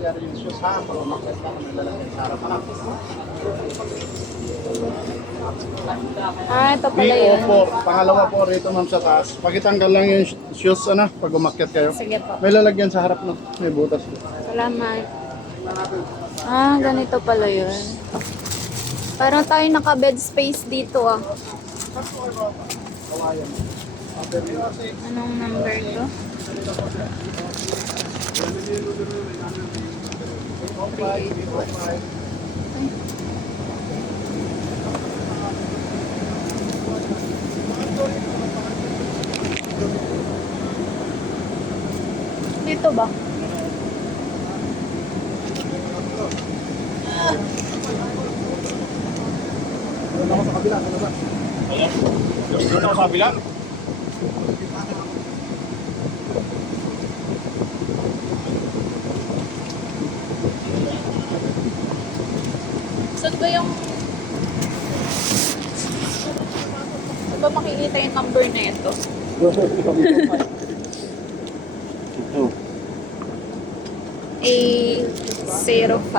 mangyayari yung shoes ha. Pag umakit ka, may lalagyan sa harap. Ah, ito pala yun. BO4, pangalawa po rito ma'am sa taas. Pakitanggal lang yung shoes pag umakyat kayo. Sige po. May lalagyan sa harap no, may butas. Salamat. Ah, ganito pala yun. Parang tayo naka-bed space dito ah. Anong number to? Dito ba? Doon ako sa kabila, ano ba? Doon ako sa kabila. Saan ba yung... Saan ba makikita yung number na ito? Ito. A05.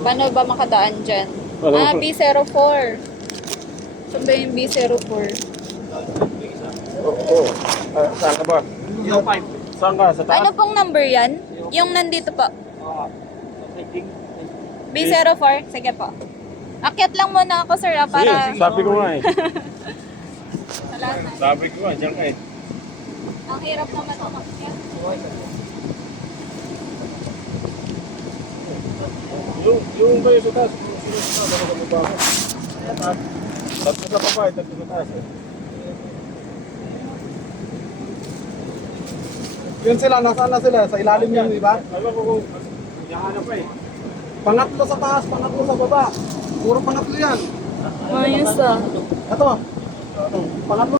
Paano ba makadaan dyan? Ah, B04. Saan ba yung B04? Oo. Saan ka ba? 05. Saan ka? Sa taas? Ano pong number yan? Yung nandito po. B04? Sige po. Akyat lang muna ako, sir, para... Sige, sabi ko nga eh. Salamat. Sabi ko nga, diyan ka eh. Ang hirap naman umakyat. Yung ba yung sa taas? Yung sa taas, ano ba ako? Tatlo na pa ba? Tatlo sa taas eh. Yun sila, nasaan na sila? Sa ilalim yan, di ba? Alam ko kung hinahanap pa eh. Pangatlo sa taas, pangatlo sa baba. Puro pangatlo yan. Ayos ah. Ito. Pangatlo